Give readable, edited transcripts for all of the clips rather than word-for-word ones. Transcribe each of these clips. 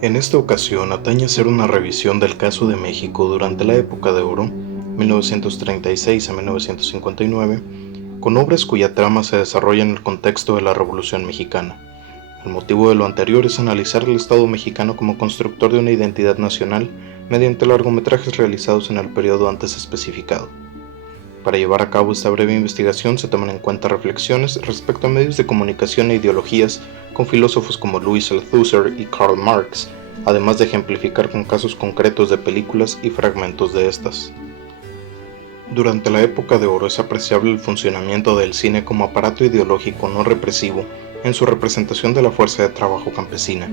En esta ocasión atañe hacer una revisión del caso de México durante la época de oro, 1936 a 1959, con obras cuya trama se desarrolla en el contexto de la Revolución Mexicana. El motivo de lo anterior es analizar el Estado mexicano como constructor de una identidad nacional mediante largometrajes realizados en el periodo antes especificado. Para llevar a cabo esta breve investigación se toman en cuenta reflexiones respecto a medios de comunicación e ideologías con filósofos como Louis Althusser y Karl Marx, además de ejemplificar con casos concretos de películas y fragmentos de estas. Durante la época de oro es apreciable el funcionamiento del cine como aparato ideológico no represivo en su representación de la fuerza de trabajo campesina.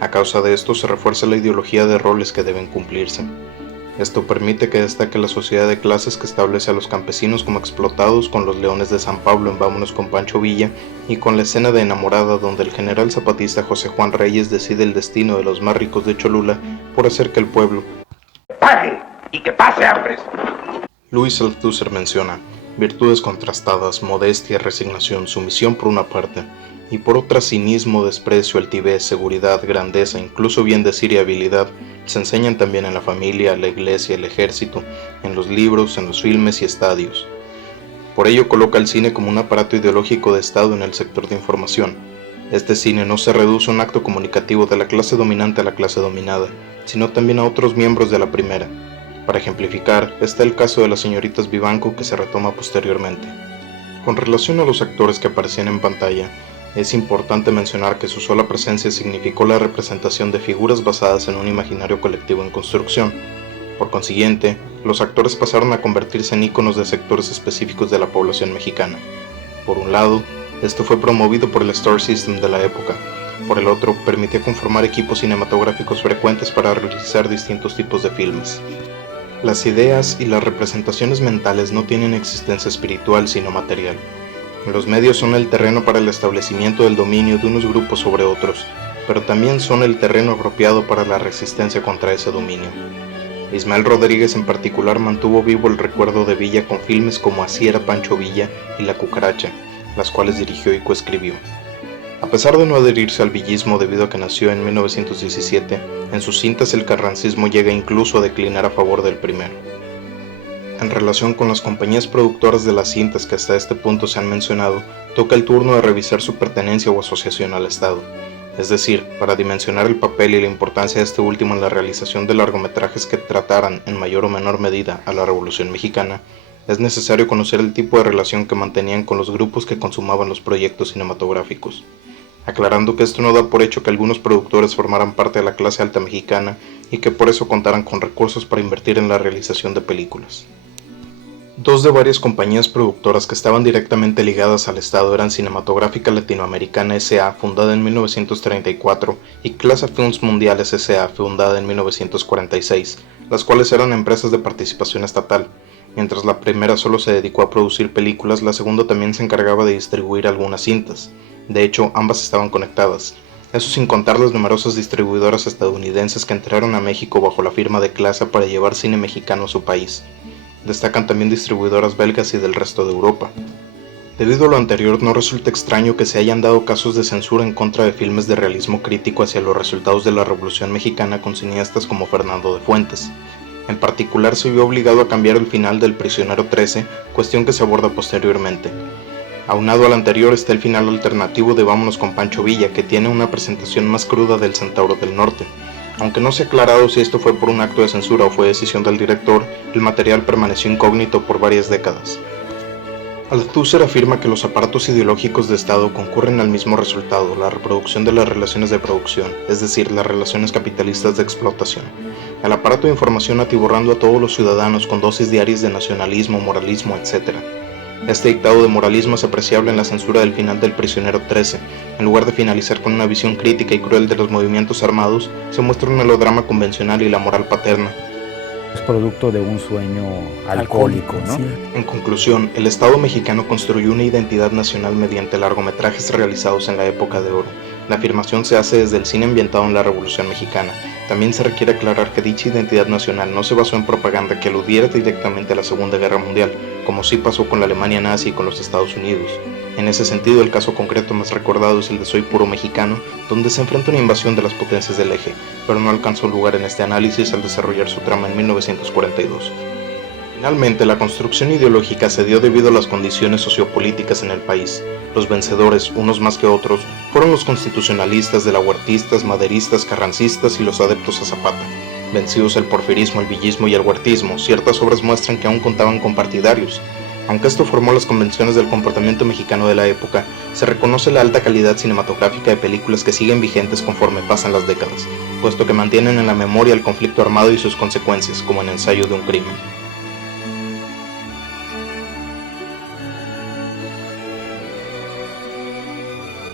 A causa de esto se refuerza la ideología de roles que deben cumplirse. Esto permite que destaque la sociedad de clases que establece a los campesinos como explotados, con los leones de San Pablo en Vámonos con Pancho Villa y con la escena de Enamorada, donde el general zapatista José Juan Reyes decide el destino de los más ricos de Cholula por hacer que el pueblo pague y que pase hambre. Louis Althusser menciona virtudes contrastadas, modestia, resignación, sumisión por una parte, y por otra cinismo, desprecio, altivez, seguridad, grandeza, incluso bien decir y habilidad, se enseñan también en la familia, la iglesia, el ejército, en los libros, en los filmes y estadios. Por ello coloca el cine como un aparato ideológico de Estado en el sector de información. Este cine no se reduce a un acto comunicativo de la clase dominante a la clase dominada, sino también a otros miembros de la primera. Para ejemplificar, está el caso de las señoritas Vivanco, que se retoma posteriormente. Con relación a los actores que aparecían en pantalla, es importante mencionar que su sola presencia significó la representación de figuras basadas en un imaginario colectivo en construcción. Por consiguiente, los actores pasaron a convertirse en íconos de sectores específicos de la población mexicana. Por un lado, esto fue promovido por el Star System de la época. Por el otro, permitía conformar equipos cinematográficos frecuentes para realizar distintos tipos de filmes. Las ideas y las representaciones mentales no tienen existencia espiritual sino material. Los medios son el terreno para el establecimiento del dominio de unos grupos sobre otros, pero también son el terreno apropiado para la resistencia contra ese dominio. Ismael Rodríguez en particular mantuvo vivo el recuerdo de Villa con filmes como Así era Pancho Villa y La Cucaracha, las cuales dirigió y coescribió. A pesar de no adherirse al villismo debido a que nació en 1917, en sus cintas el carrancismo llega incluso a declinar a favor del primero. En relación con las compañías productoras de las cintas que hasta este punto se han mencionado, toca el turno de revisar su pertenencia o asociación al Estado. Es decir, para dimensionar el papel y la importancia de este último en la realización de largometrajes que trataran, en mayor o menor medida, a la Revolución Mexicana, es necesario conocer el tipo de relación que mantenían con los grupos que consumaban los proyectos cinematográficos. Aclarando que esto no da por hecho que algunos productores formaran parte de la clase alta mexicana y que por eso contaran con recursos para invertir en la realización de películas. Dos de varias compañías productoras que estaban directamente ligadas al Estado eran Cinematográfica Latinoamericana S.A., fundada en 1934, y Clasa Films Mundiales S.A., fundada en 1946, las cuales eran empresas de participación estatal. Mientras la primera solo se dedicó a producir películas, la segunda también se encargaba de distribuir algunas cintas. De hecho, ambas estaban conectadas. Eso sin contar las numerosas distribuidoras estadounidenses que entraron a México bajo la firma de Clasa para llevar cine mexicano a su país. Destacan también distribuidoras belgas y del resto de Europa. Debido a lo anterior, no resulta extraño que se hayan dado casos de censura en contra de filmes de realismo crítico hacia los resultados de la Revolución Mexicana con cineastas como Fernando de Fuentes. En particular, se vio obligado a cambiar el final del Prisionero 13, cuestión que se aborda posteriormente. Aunado al anterior está el final alternativo de Vámonos con Pancho Villa, que tiene una presentación más cruda del Centauro del Norte. Aunque no se ha aclarado si esto fue por un acto de censura o fue decisión del director, el material permaneció incógnito por varias décadas. Althusser afirma que los aparatos ideológicos de Estado concurren al mismo resultado, la reproducción de las relaciones de producción, es decir, las relaciones capitalistas de explotación. El aparato de información atiborrando a todos los ciudadanos con dosis diarias de nacionalismo, moralismo, etc. Este dictado de moralismo es apreciable en la censura del final del Prisionero 13. En lugar de finalizar con una visión crítica y cruel de los movimientos armados, se muestra un melodrama convencional y la moral paterna. Es producto de un sueño alcohólico, ¿no? Sí. En conclusión, el Estado mexicano construyó una identidad nacional mediante largometrajes realizados en la época de oro. La afirmación se hace desde el cine ambientado en la Revolución Mexicana. También se requiere aclarar que dicha identidad nacional no se basó en propaganda que aludiera directamente a la Segunda Guerra Mundial, como sí pasó con la Alemania nazi y con los Estados Unidos. En ese sentido, el caso concreto más recordado es el de Soy Puro Mexicano, donde se enfrenta una invasión de las potencias del eje, pero no alcanzó lugar en este análisis al desarrollar su trama en 1942. Finalmente, la construcción ideológica se dio debido a las condiciones sociopolíticas en el país. Los vencedores, unos más que otros, fueron los constitucionalistas, delahuertistas, maderistas, carrancistas y los adeptos a Zapata. Vencidos el porfirismo, el villismo y el huertismo, ciertas obras muestran que aún contaban con partidarios. Aunque esto formó las convenciones del comportamiento mexicano de la época, se reconoce la alta calidad cinematográfica de películas que siguen vigentes conforme pasan las décadas, puesto que mantienen en la memoria el conflicto armado y sus consecuencias, como en Ensayo de un crimen.